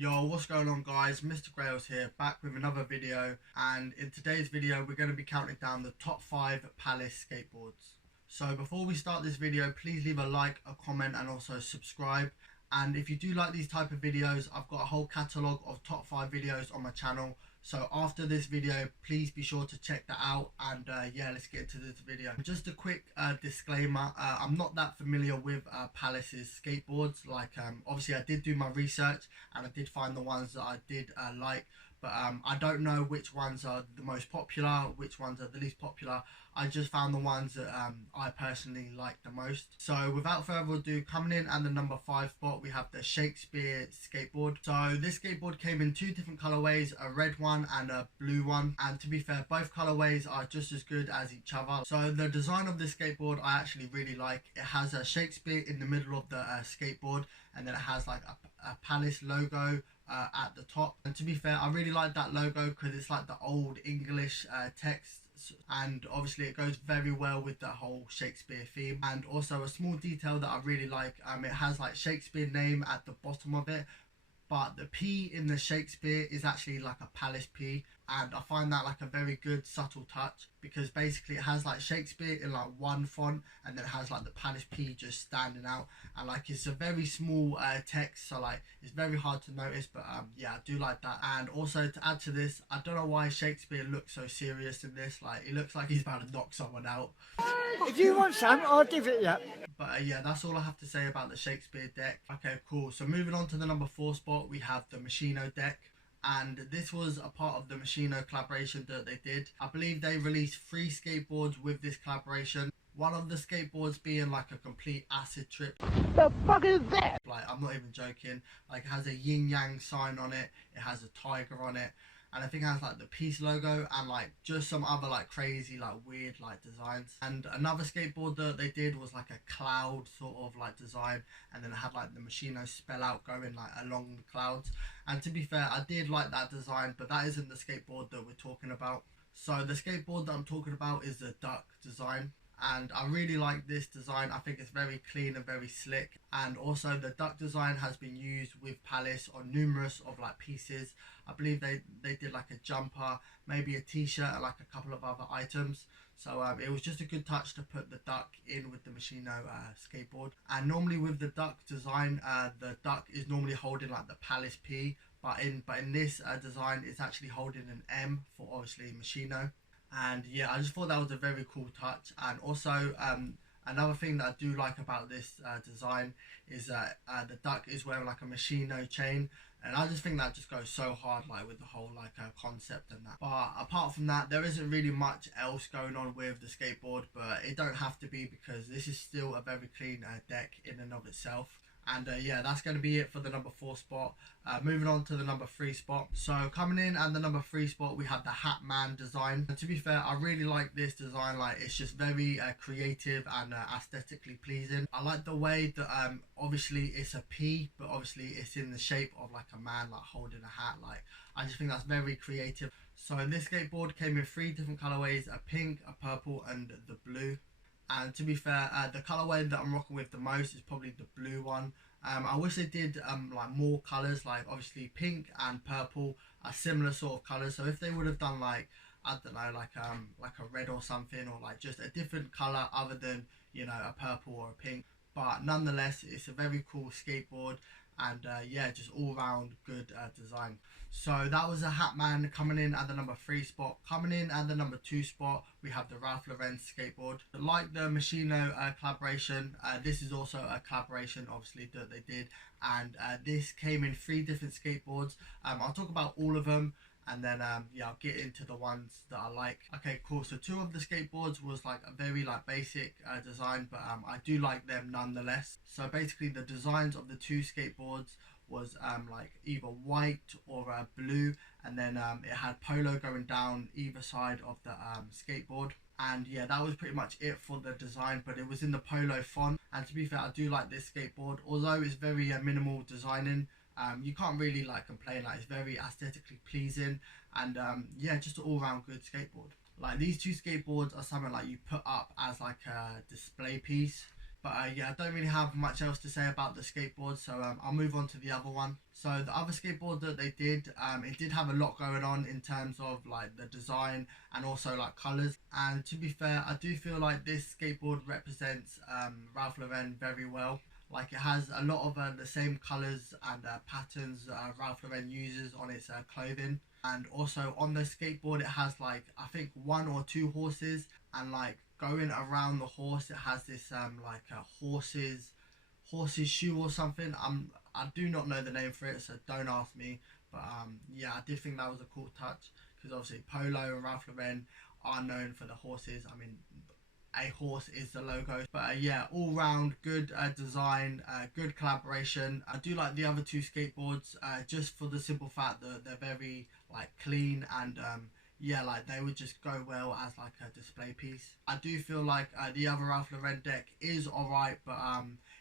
Yo, what's going on guys? Mr. Grails here, back with another video, and in today's video we're going to be counting down the top 5 Palace skateboards. So before we start this video, please leave a like, a comment and also subscribe. And if you do like these type of videos, I've got a whole catalogue of top 5 videos on my channel. So after this video, please be sure to check that out, and yeah, let's get into this video. Just a quick disclaimer, I'm not that familiar with Palace's skateboards. Obviously I did do my research and I did find the ones that I did like, but I don't know which ones are the most popular, which ones are the least popular. I just found the ones that I personally like the most. So without further ado, coming in at the number 5 spot, we have the Shakespeare skateboard. So this skateboard came in 2 different colorways, a red one and a blue one. And to be fair, both colorways are just as good as each other. So the design of this skateboard I actually really like. It has a Shakespeare in the middle of the skateboard, and then it has like a Palace logo at the top. And to be fair, I really like that logo because it's like the old English text, and obviously it goes very well with the whole Shakespeare theme. And also a small detail that I really like, it has like Shakespeare name at the bottom of it, but the P in the Shakespeare is actually like a Palace P, and I find that like a very good subtle touch, because basically it has like Shakespeare in like one font, and then it has like the Palace P just standing out, and like it's a very small text, so like it's very hard to notice. But yeah, I do like that. And also to add to this, I don't know why Shakespeare looks so serious in this. Like it looks like he's about to knock someone out. If you want some, I'll give it you. But yeah, that's all I have to say about the Shakespeare deck. Okay, cool. So moving on to the number 4 spot, we have the Machino deck. And this was a part of the Machino collaboration that they did. I believe they released 3 skateboards with this collaboration. One of the skateboards being like a complete acid trip. The fuck is that? Like, I'm not even joking. Like, it has a yin yang sign on it. It has a tiger on it. And I think it has like the Peace logo and like just some other like crazy like weird like designs. And another skateboard that they did was like a cloud sort of like design, and then it had like the Machino spell out going like along the clouds. And to be fair, I did like that design, but that isn't the skateboard that we're talking about. So the skateboard that I'm talking about is the duck design, and I really like this design. I think it's very clean and very slick. And also the duck design has been used with Palace on numerous of like pieces. I believe they did like a jumper, maybe a t-shirt, and like a couple of other items. So it was just a good touch to put the duck in with the Machino skateboard. And normally with the duck design, the duck is normally holding like the Palace P, but in this design it's actually holding an M for obviously Machino. And yeah, I just thought that was a very cool touch. And also another thing that I do like about this design is that the duck is wearing like a Machino chain, and I just think that just goes so hard like with the whole like concept and that. But apart from that, there isn't really much else going on with the skateboard, but it don't have to be, because this is still a very clean deck in and of itself. And yeah, that's going to be it for the number 4 spot. Moving on to the number 3 spot. So coming in at the number 3 spot, we have the Hat Man design. And to be fair, I really like this design. Like, it's just very creative and aesthetically pleasing. I like the way that obviously it's a P, but obviously it's in the shape of like a man like holding a hat. Like, I just think that's very creative. So this skateboard came in 3 different colorways: a pink, a purple and the blue. And to be fair, the colorway that I'm rocking with the most is probably the blue one. I wish they did like more colors. Like obviously pink and purple are similar sort of colors. So if they would have done like, I don't know, like a red or something, or like just a different color other than, you know, a purple or a pink. But nonetheless, it's a very cool skateboard, and yeah, just all round good design. So that was a Hat Man coming in at the number 3 spot. Coming in at the number 2 spot, we have the Ralph Lauren skateboard. Like the Machino collaboration, this is also a collaboration obviously that they did, and this came in 3 different skateboards. I'll talk about all of them, and then yeah, I'll get into the ones that I like. Okay, cool. So 2 of the skateboards was like a very like basic design, but I do like them nonetheless. So basically the designs of the 2 skateboards was like either white or blue, and then it had polo going down either side of the skateboard. And yeah, that was pretty much it for the design, but it was in the polo font. And to be fair, I do like this skateboard, although it's very minimal designing. You can't really like complain. Like, it's very aesthetically pleasing, and yeah, just an all-round good skateboard. Like, these 2 skateboards are something like you put up as like a display piece, But yeah, I don't really have much else to say about the skateboard, so I'll move on to the other one. So the other skateboard that they did, it did have a lot going on in terms of like the design and also like colours. And to be fair, I do feel like this skateboard represents Ralph Lauren very well. Like it has a lot of the same colours and patterns Ralph Lauren uses on its clothing. And also on the skateboard, it has like I think 1 or 2 horses, and like going around the horse, it has this like a horse's shoe or something. I do not know the name for it, so don't ask me. But yeah, I did think that was a cool touch because obviously Polo and Ralph Lauren are known for the horses. I mean, a horse is the logo. But yeah, all round good design, good collaboration. I do like the other 2 skateboards just for the simple fact that they're very like clean, and yeah, like they would just go well as like a display piece. I do feel like the other Ralph Lauren deck is alright, but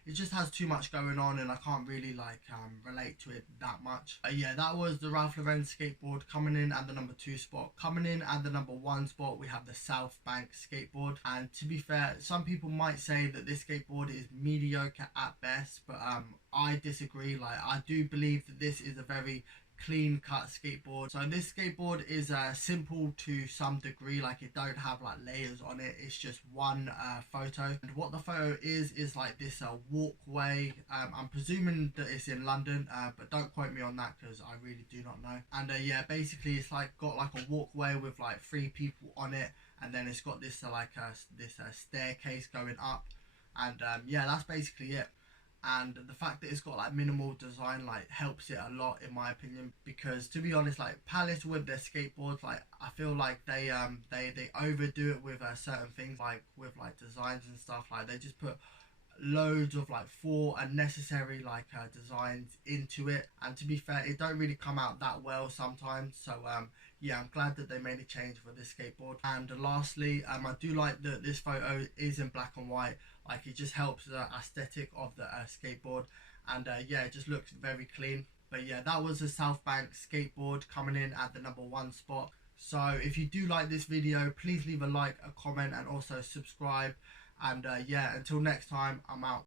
it just has too much going on and I can't really like relate to it that much. Yeah, that was the Ralph Lauren skateboard coming in at the number 2 spot. Coming in at the number 1 spot, we have the South Bank skateboard. And to be fair, some people might say that this skateboard is mediocre at best, but I disagree. Like I do believe that this is a very clean cut skateboard. So this skateboard is simple to some degree, like it don't have like layers on it, it's just one photo. And what the photo is like this walkway. I'm presuming that it's in London, but don't quote me on that because I really do not know. And yeah, basically it's like got like a walkway with like 3 people on it, and then it's got this this staircase going up, and yeah, that's basically it. And the fact that it's got like minimal design like helps it a lot in my opinion, because to be honest, like Palace with their skateboards, like I feel like they overdo it with certain things, like with like designs and stuff. Like they just put loads of like 4 unnecessary like designs into it, and to be fair, it don't really come out that well sometimes. So yeah, I'm glad that they made a change for this skateboard. And lastly, I do like that this photo is in black and white. Like it just helps the aesthetic of the skateboard, and yeah, it just looks very clean. But yeah, that was the South Bank skateboard coming in at the number 1 spot. So if you do like this video, please leave a like, a comment, and also subscribe. And yeah, until next time, I'm out.